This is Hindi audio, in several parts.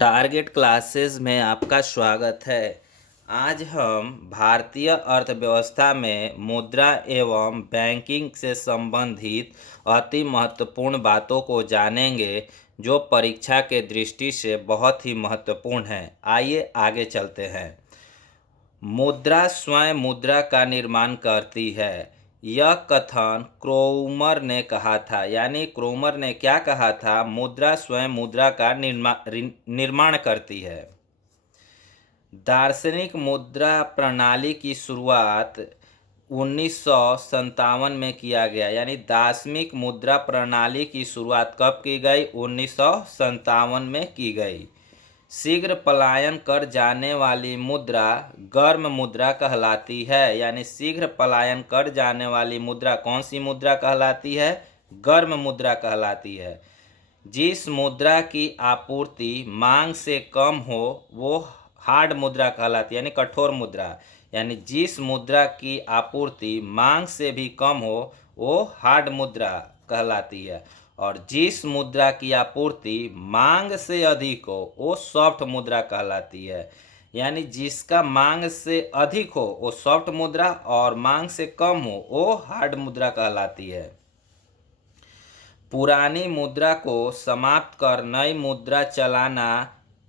टारगेट क्लासेस में आपका स्वागत है। आज हम भारतीय अर्थव्यवस्था में मुद्रा एवं बैंकिंग से संबंधित अति महत्वपूर्ण बातों को जानेंगे जो परीक्षा के दृष्टि से बहुत ही महत्वपूर्ण है। आइए आगे चलते हैं। मुद्रा स्वयं मुद्रा का निर्माण करती है। यह कथन क्रोमर ने कहा था। यानी क्रोमर ने क्या कहा था? मुद्रा स्वयं मुद्रा का निर्माण करती है। दार्शनिक मुद्रा प्रणाली की शुरुआत 1957 में किया गया। यानी दार्शनिक मुद्रा प्रणाली की शुरुआत कब की गई? 1957 में की गई। शीघ्र पलायन कर जाने वाली मुद्रा गर्म मुद्रा कहलाती है। यानी शीघ्र पलायन कर जाने वाली मुद्रा कौन सी मुद्रा कहलाती है? गर्म मुद्रा कहलाती है। जिस मुद्रा की आपूर्ति मांग से कम हो वो हार्ड मुद्रा कहलाती है, यानी कठोर मुद्रा। यानी जिस मुद्रा की आपूर्ति मांग से भी कम हो वो हार्ड मुद्रा कहलाती है, और जिस मुद्रा की आपूर्ति मांग से अधिक हो वो सॉफ्ट मुद्रा कहलाती है। यानी जिसका मांग से अधिक हो वो सॉफ्ट मुद्रा और मांग से कम हो वो हार्ड मुद्रा कहलाती है। पुरानी मुद्रा को समाप्त कर नई मुद्रा चलाना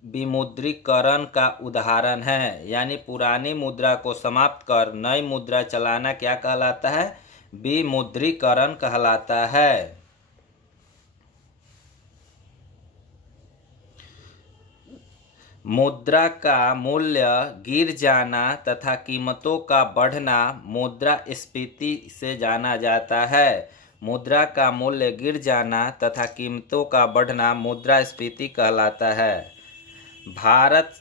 विमुद्रीकरण का उदाहरण है। यानी पुरानी मुद्रा को समाप्त कर नई मुद्रा चलाना क्या कहलाता है? विमुद्रीकरण कहलाता है। मुद्रा का मूल्य गिर जाना तथा कीमतों का बढ़ना मुद्रास्फीति से जाना जाता है। मुद्रा का मूल्य गिर जाना तथा कीमतों का बढ़ना मुद्रास्फीति कहलाता है। भारत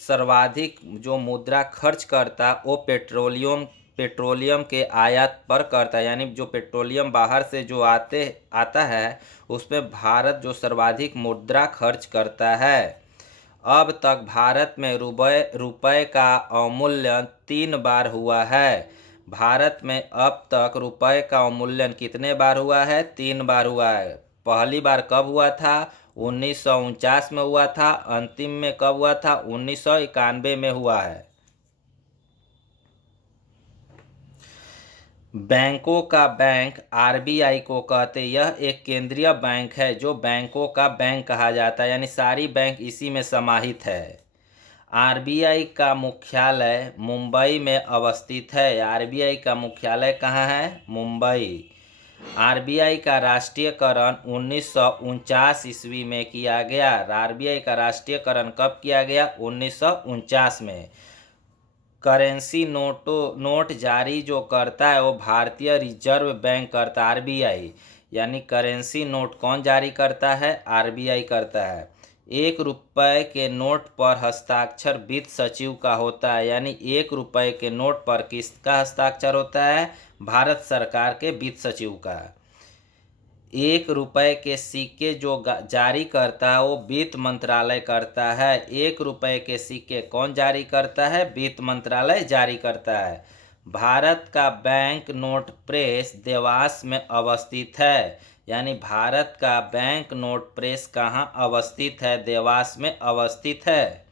सर्वाधिक जो मुद्रा खर्च करता वो पेट्रोलियम के आयात पर करता है। यानी जो पेट्रोलियम बाहर से जो आता है उस पर भारत जो सर्वाधिक मुद्रा खर्च करता है। अब तक भारत में रुपए का अवमूल्यन 3 बार हुआ है। भारत में अब तक रुपए का अवमूल्यन कितने बार हुआ है? 3 बार हुआ है। पहली बार कब हुआ था? 1949 में हुआ था। अंतिम में कब हुआ था? 1991 में हुआ है। बैंकों का बैंक आरबीआई को कहते। यह एक केंद्रीय बैंक है जो बैंकों का बैंक कहा जाता है। यानी सारी बैंक इसी में समाहित है। आरबीआई का मुख्यालय मुंबई में अवस्थित है। आरबीआई का मुख्यालय कहाँ है? मुंबई। आरबीआई का राष्ट्रीयकरण 1949 ईस्वी में किया गया। आरबीआई का राष्ट्रीयकरण कब किया गया? 1949 में। करेंसी नोट जारी जो करता है वो भारतीय रिजर्व बैंक करता है, आरबीआई। यानी करेंसी नोट कौन जारी करता है? आरबीआई करता है। 1 रुपए के नोट पर हस्ताक्षर वित्त सचिव का होता है। यानी 1 रुपए के नोट पर किसका हस्ताक्षर होता है? भारत सरकार के वित्त सचिव का। 1 रुपए के सिक्के जो जारी करता है वो वित्त मंत्रालय करता है। 1 रुपए के सिक्के कौन जारी करता है? वित्त मंत्रालय जारी करता है। भारत का बैंक नोट प्रेस देवास में अवस्थित है। यानी भारत का बैंक नोट प्रेस कहाँ अवस्थित है? देवास में अवस्थित है।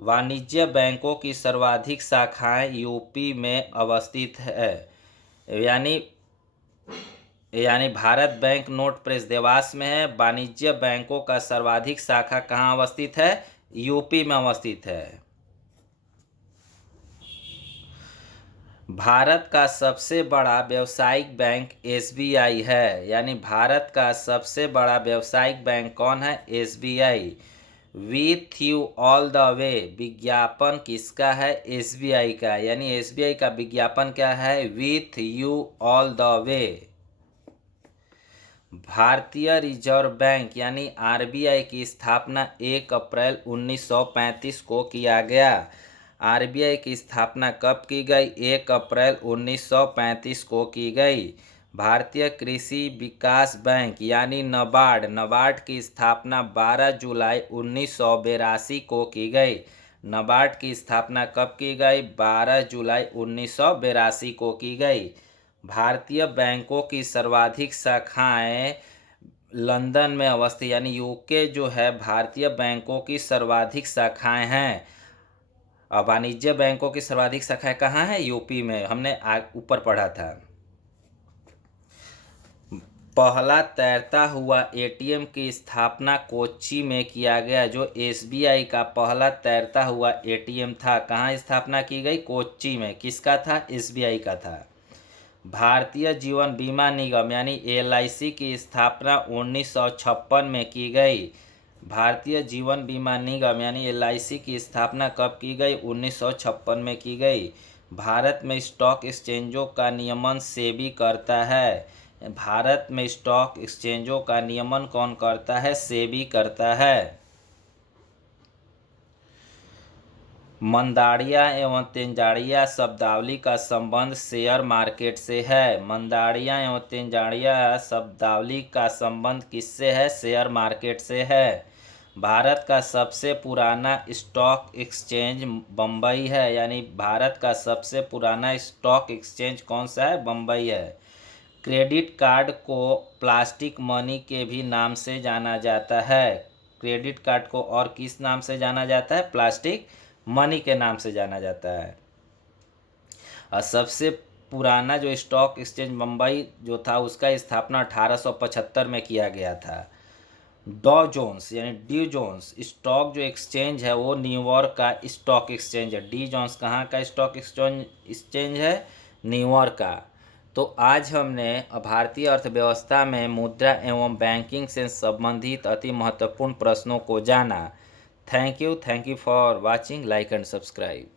वाणिज्य बैंकों की सर्वाधिक शाखाएं यूपी में अवस्थित है। यानी Bharat bank note press Dewas में है। वाणिज्य बैंकों का सर्वाधिक शाखा कहाँ अवस्थित है? यूपी में अवस्थित है। भारत का सबसे बड़ा व्यावसायिक बैंक एसबीआई है। यानी भारत का सबसे बड़ा व्यावसायिक बैंक कौन है? SBI. With you all the way विज्ञापन किसका है? एसबीआई का। यानी एसबीआई का विज्ञापन क्या है? With you all the way. भारतीय रिजर्व बैंक यानी आरबीआई की स्थापना 1 अप्रैल 1935 को किया गया। आरबीआई की स्थापना कब की गई? 1 अप्रैल 1935 को की गई। भारतीय कृषि विकास बैंक यानी नबार्ड की स्थापना 12 जुलाई 1982 को की गई। नबार्ड की स्थापना कब की गई? 12 जुलाई 1982 को की गई। भारतीय बैंकों की सर्वाधिक शाखाएं लंदन में अवस्थित यानी यूके जो है भारतीय बैंकों की सर्वाधिक शाखाएं हैं। और वाणिज्य बैंकों की सर्वाधिक शाखाएं कहाँ हैं? यूपी में, हमने ऊपर पढ़ा था। पहला तैरता हुआ एटीएम की स्थापना कोच्चि में किया गया। जो एसबीआई का पहला तैरता हुआ एटीएम था, कहाँ स्थापना की गई? कोच्चि में। किसका था? एसबीआई का था। भारतीय जीवन बीमा निगम यानी एलआईसी की स्थापना 1956 में की गई। भारतीय जीवन बीमा निगम यानी एलआईसी की स्थापना कब की गई? 1956 में की गई। भारत में स्टॉक एक्सचेंजों का नियमन सेबी करता है। भारत में स्टॉक एक्सचेंजों का नियमन कौन करता है? सेबी करता है। मंदाड़िया एवं तेंजाड़िया शब्दावली का संबंध शेयर मार्केट से है। मंदाड़िया एवं तेंजाड़िया शब्दावली का संबंध किससे है? शेयर मार्केट से है। भारत का सबसे पुराना स्टॉक एक्सचेंज बम्बई है। यानी भारत का सबसे पुराना स्टॉक एक्सचेंज कौन सा है? बम्बई है। क्रेडिट कार्ड को प्लास्टिक मनी के भी नाम से जाना जाता है। क्रेडिट कार्ड को और किस नाम से जाना जाता है? प्लास्टिक मनी के नाम से जाना जाता है। और सबसे पुराना जो स्टॉक एक्सचेंज मुंबई जो था उसका स्थापना 1875 में किया गया था। डॉ जोन्स यानी डी जोन्स स्टॉक जो एक्सचेंज है वो न्यूयॉर्क का स्टॉक एक्सचेंज है। डी जोन्स कहाँ का स्टॉक एक्सचेंज है? न्यूयॉर्क का। तो आज हमने भारतीय अर्थव्यवस्था में मुद्रा एवं बैंकिंग से संबंधित अति महत्वपूर्ण प्रश्नों को जाना। Thank you for watching. Like and subscribe.